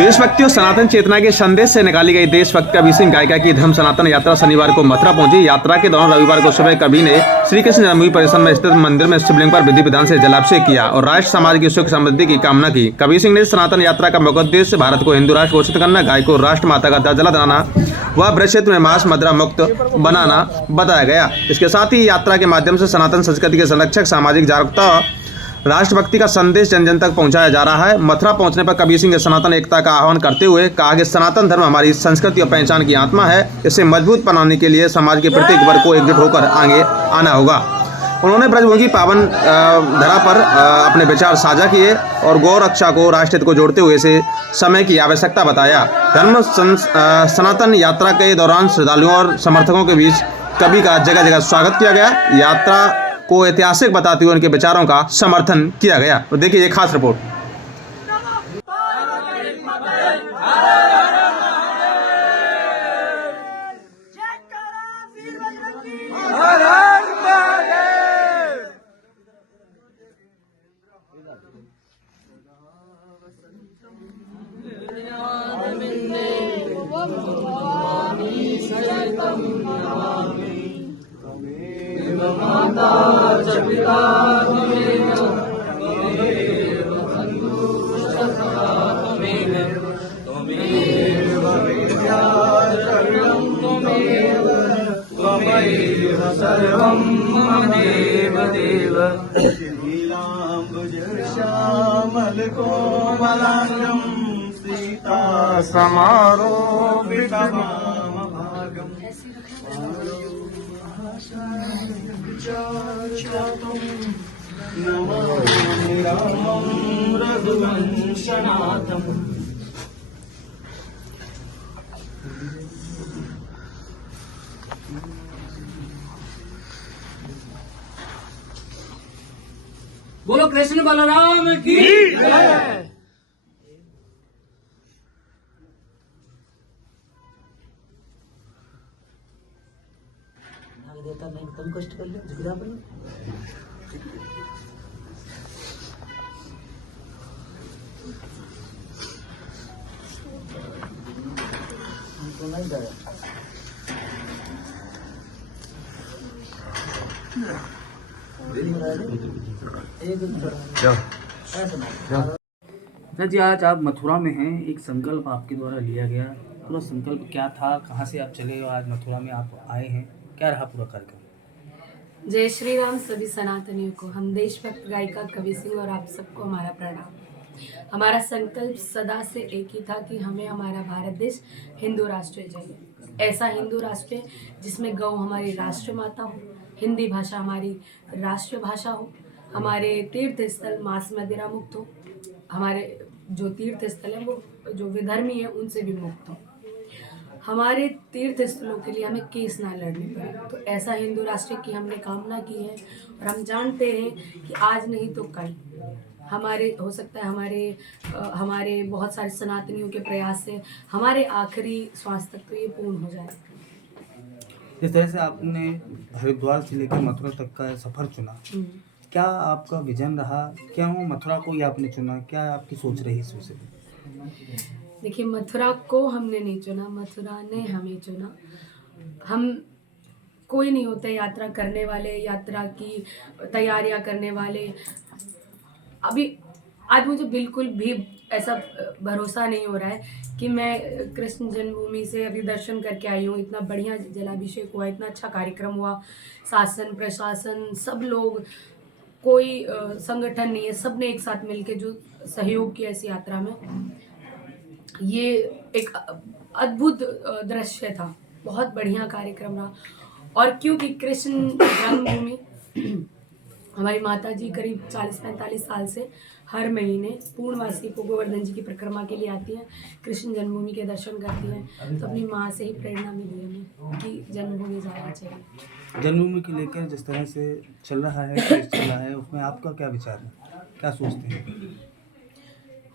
देशभक्ति और सनातन चेतना के संदेश से निकाली गई देशभक्त कबीर सिंह गायिका की धर्म सनातन यात्रा शनिवार को मथुरा पहुंची। यात्रा के दौरान रविवार को सुबह कबीर ने श्री कृष्ण जन्मभूमि परिसर में स्थित मंदिर में शिवलिंग पर विधि विधान से जलाभिषेक किया और राष्ट्र समाज की सुख समृद्धि की कामना की। कबीर सिंह ने सनातन यात्रा का मुख्य उद्देश्य भारत को हिंदू राष्ट्र घोषित करना, गाय को राष्ट्र माता का दर्जा दिलाना व वृक्षित में मांस मदिरा मुक्त बनाना बताया गया। इसके साथ ही यात्रा के माध्यम से सनातन संस्कृति के संरक्षक, सामाजिक जागरूकता, राष्ट्रभक्ति का संदेश जन जन तक पहुंचाया जा रहा है। मथुरा पहुंचने पर कबीर सिंह ने सनातन एकता का आह्वान करते हुए कहा कि सनातन धर्म हमारी संस्कृति और पहचान की आत्मा है। इसे मजबूत बनाने के लिए समाज के प्रत्येक वर्ग को एकजुट होकर आगे आना होगा। उन्होंने ब्रजभूमि की पावन धरा पर अपने विचार साझा किए और गौ रक्षा को राष्ट्रहित को जोड़ते हुए इसे समय की आवश्यकता बताया। धर्म सनातन यात्रा के दौरान श्रद्धालुओं और समर्थकों के बीच कबीर का जगह जगह स्वागत किया गया। यात्रा को ऐतिहासिक बताते हुए उनके विचारों का समर्थन किया गया। तो देखिए ये खास रिपोर्ट। सर्वं ममेव देव श्यामलकोमलाङ्गं सीता समारोपितवामभागम् नमामि रामं रघुवंशनाथम्। बोलो कृष्ण बलराम की जय। देवता मैं एकदम कष्ट कर लिया झगड़ा पर तो नहीं गया। जी आज आप मथुरा में हैं, एक संकल्प आपके द्वारा लिया गया, पूरा संकल्प क्या था, कहाँ से आप चले और आज मथुरा में आप आए हैं, क्या रहा पूरा कार्यक्रम? जय श्री राम सभी सनातनियों को। हम देशभक्त गायिका कबीर सिंह और आप सबको हमारा प्रणाम। हमारा संकल्प सदा से एक ही था कि हमें हमारा भारत देश हिंदू राष्ट्र चाहिए, ऐसा हिंदू राष्ट्र जिसमें गौ हमारी राष्ट्र माता हो, हिंदी भाषा हमारी राष्ट्र भाषा हो, हमारे तीर्थ स्थल मांस मदिरा मुक्त हो, हमारे जो तीर्थ स्थल है वो जो विधर्मी है उनसे भी मुक्त हो, हमारे तीर्थ स्थलों के लिए हमें केस ना लड़ने पड़े। तो ऐसा हिंदू राष्ट्र की हमने कामना की है और हम जानते हैं कि आज नहीं तो कल हमारे हो सकता है हमारे बहुत सारे सनातनियों के प्रयास से हमारे आखिरी श्वास तक तो ये पूर्ण हो जाए। जिस तरह से आपने हरिद्वार से लेकर मथुरा तक का सफर चुना, क्या आपका विजन रहा, क्यों मथुरा को ही आपने चुना, क्या आपकी सोच रही इस विषय में? देखिए, मथुरा को हमने नहीं चुना, मथुरा ने हमें चुना। हम कोई नहीं होते यात्रा करने वाले, यात्रा की तैयारियां करने वाले। अभी आज मुझे बिल्कुल भी ऐसा भरोसा नहीं हो रहा है कि मैं कृष्ण जन्मभूमि से अभी दर्शन करके आई हूँ। इतना बढ़िया जलाभिषेक हुआ, इतना अच्छा कार्यक्रम हुआ, शासन प्रशासन सब लोग, कोई संगठन नहीं है, सब ने एक साथ मिलके जो सहयोग किया इस यात्रा में, ये एक अद्भुत दृश्य था, बहुत बढ़िया कार्यक्रम रहा। और क्योंकि कृष्ण जन्मभूमि हमारी माता जी करीब 40-45 साल से हर महीने पूर्णमासी को गोवर्धन जी की परिक्रमा के लिए आती हैं, कृष्ण जन्मभूमि के दर्शन करती हैं। तो अपनी माँ से ही प्रेरणा मिली हमें कि जन्मभूमि जाना चाहिए। जन्मभूमि को लेकर जिस तरह से चल रहा है, केस चल रहा है, उसमें आपका क्या विचार है, क्या सोचते हैं?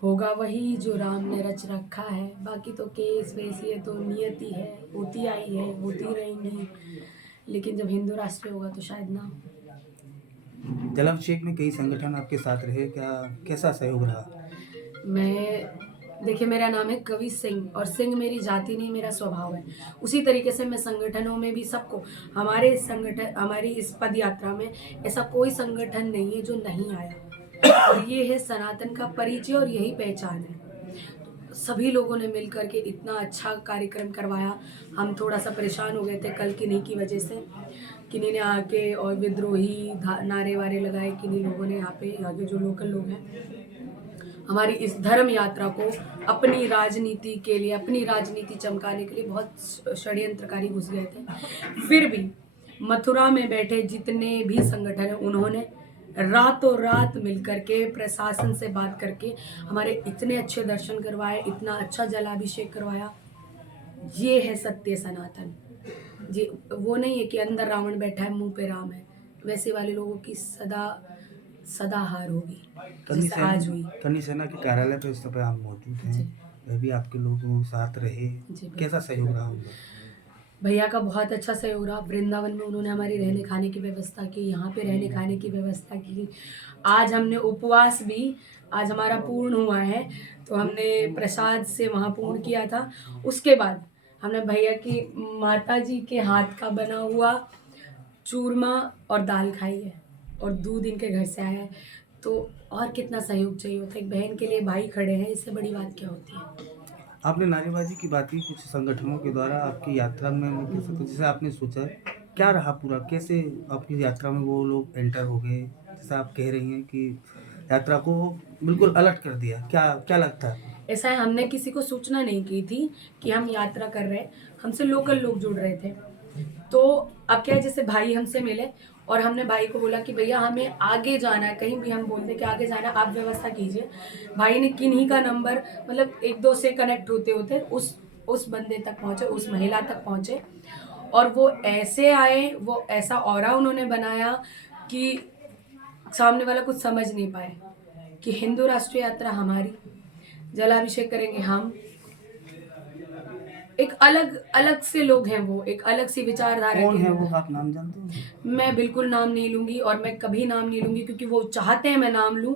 होगा वही जो राम ने रच रखा है, बाकी तो केस वेस ये तो नियति है, होती आई है, होती रहेंगी, लेकिन जब हिंदू राष्ट्र होगा तो शायद ना। जलाभिषेक में कई संगठन आपके साथ रहे, क्या कैसा सहयोग रहा? मैं देखिए, मेरा नाम है कवि सिंह और सिंह मेरी जाति नहीं, मेरा स्वभाव है। उसी तरीके से मैं संगठनों में भी सबको, हमारी इस पद यात्रा में ऐसा कोई संगठन नहीं है जो नहीं आया, और ये है सनातन का परिचय और यही पहचान है। सभी लोगों ने मिल करके इतना अच्छा कार्यक्रम करवाया। हम थोड़ा सा परेशान हो गए थे कल किन्हीं की वजह से। किन्हीं ने आके और विद्रोही नारे वारे लगाए, किन्हीं लोगों ने यहाँ के जो लोकल लोग हैं हमारी इस धर्म यात्रा को अपनी राजनीति के लिए, अपनी राजनीति चमकाने के लिए बहुत षड्यंत्रकारी घुस गए थे। फिर भी मथुरा में बैठे जितने भी संगठन हैं उन्होंने रातों रात मिलकर के प्रशासन से बात करके हमारे इतने अच्छे दर्शन करवाए, इतना अच्छा जलाभिषेक करवाया। ये है सत्य सनातन जी। वो नहीं है कि अंदर रावण बैठा है मुंह पे राम है। वैसे वाले लोगों की सदा हार होगी, जैसे आज हुई। कन्नी सेना के कार्यालय पे इस समय आप मौजूद हैं, वह भी आपके लोगों के साथ रहे, कैसा सहयोग रहा उनका? भैया का बहुत अच्छा सहयोग रहा। वृंदावन में उन्होंने हमारी रहने खाने की व्यवस्था की, यहाँ पे रहने खाने की व्यवस्था की। आज हमने उपवास भी, आज हमारा पूर्ण हुआ है तो हमने प्रसाद से वहाँ पूर्ण किया था। उसके बाद हमने भैया की माता जी के हाथ का बना हुआ चूरमा और दाल खाई है, और दूध इनके घर से आया है। तो और कितना सहयोग चाहिए होता है। एक बहन के लिए भाई खड़े हैं, इससे बड़ी बात क्या होती है। आपने नारेबाजी की बात की कुछ संगठनों के द्वारा आपकी यात्रा में, मैं कह सकता हूँ जैसे आपने सोचा क्या रहा पूरा, कैसे आपकी यात्रा में वो लोग एंटर हो गए, जैसे आप कह रही हैं कि यात्रा को बिल्कुल अलर्ट कर दिया, क्या लगता है? ऐसा है, हमने किसी को सूचना नहीं की थी कि हम यात्रा कर रहे हैं। हमसे लोकल लोग जुड़ रहे थे। तो अब क्या है, जैसे भाई हमसे मिले और हमने भाई को बोला कि भैया हमें आगे जाना है, कहीं भी हम बोलते कि आगे जाना है, आप व्यवस्था कीजिए। भाई ने किन्हीं का नंबर, मतलब एक दो से कनेक्ट होते होते उस बंदे तक पहुँचे, उस महिला तक पहुँचे, और वो ऐसे आए, वो ऐसा ऑरा उन्होंने बनाया कि सामने वाला कुछ समझ नहीं पाए कि हिंदू राष्ट्रीय यात्रा हमारी, जलाभिषेक करेंगे हम। एक अलग से लोग हैं वो, एक अलग सी विचारधारा कौन के है लोग वो, हैं। आप नाम जानते हो? मैं बिल्कुल नाम नहीं लूंगी और मैं कभी नाम नहीं लूंगी, क्योंकि वो चाहते हैं मैं नाम लूं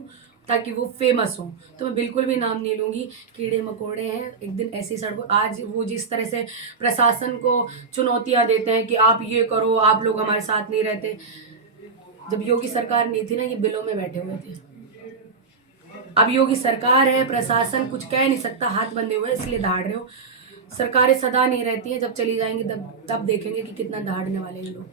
ताकि वो फेमस हो। तो मैं बिल्कुल भी नाम नहीं लूंगी। कीड़े मकोड़े हैं, एक दिन ऐसी सड़कों, आज वो जिस तरह से प्रशासन को चुनौतियां देते हैं कि आप ये करो, आप लोग हमारे साथ नहीं रहते। जब योगी सरकार नहीं थी ना, ये बिलों में बैठे हुए थे। अब योगी सरकार है, प्रशासन कुछ कह नहीं सकता, हाथ बंधे हुए इसलिए दहाड़ रहे हो। सरकारें सदा नहीं रहती हैं, जब चली जाएंगी तब देखेंगे कि कितना दहाड़ने वाले हैं लोग।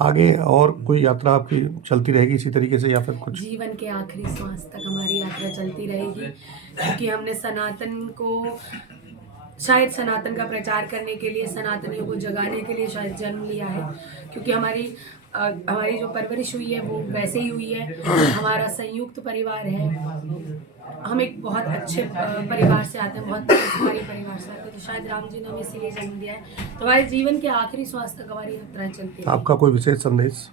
आगे और कोई यात्रा आपकी चलती रहेगी इसी तरीके से, या फिर कुछ? जीवन के आखिरी सांस तक हमारी यात्रा चलती रहेगी, क्योंकि हमने सनातन को, शायद सनातन का प्रचार करने के लिए, सनातनियों को जगाने के लिए शायद जन्म लिया है। क्योंकि हमारी जो परवरिश हुई है वो वैसे ही हुई है। हमारा संयुक्त परिवार है, हम एक बहुत अच्छे परिवार से आते हैं, बहुत हमारे परिवार से आते हैं। तो शायद राम जी ने हमें इसीलिए जन्म दिया है। तो हमारे जीवन के आखिरी श्वास तक हमारी यात्रा चलती है। आपका कोई विशेष संदेश?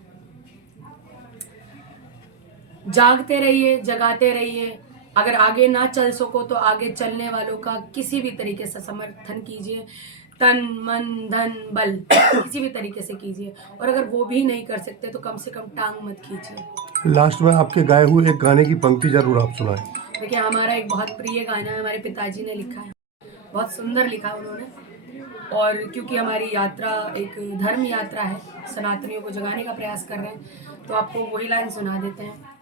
जागते रहिए, जगाते रहिए। अगर आगे ना चल सको तो आगे चलने वालों का किसी भी तरीके से समर्थन कीजिए, तन मन धन बल किसी भी तरीके से कीजिए। और अगर वो भी नहीं कर सकते तो कम से कम टांग मत खींचिए। लास्ट में आपके गाए हुए एक गाने की पंक्ति जरूर आप सुनाएं। देखिए, हमारा एक बहुत प्रिय गाना है, हमारे पिताजी ने लिखा है, बहुत सुंदर लिखा है उन्होंने। और क्योंकि हमारी यात्रा एक धर्म यात्रा है, सनातनियों को जगाने का प्रयास कर रहे हैं, तो आपको वही लाइन सुना देते हैं।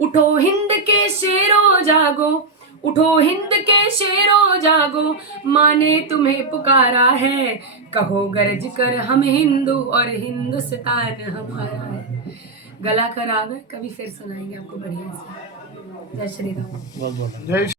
उठो हिंद के शेरों जागो, उठो हिंद के शेरों जागो, माँ ने तुम्हें पुकारा है। कहो गरज कर हम हिंदू और हिंदुस्तान हमारा है। गला खराब है, कभी फिर सुनाएंगे आपको बढ़िया से। जय श्री राम। बहुत बहुत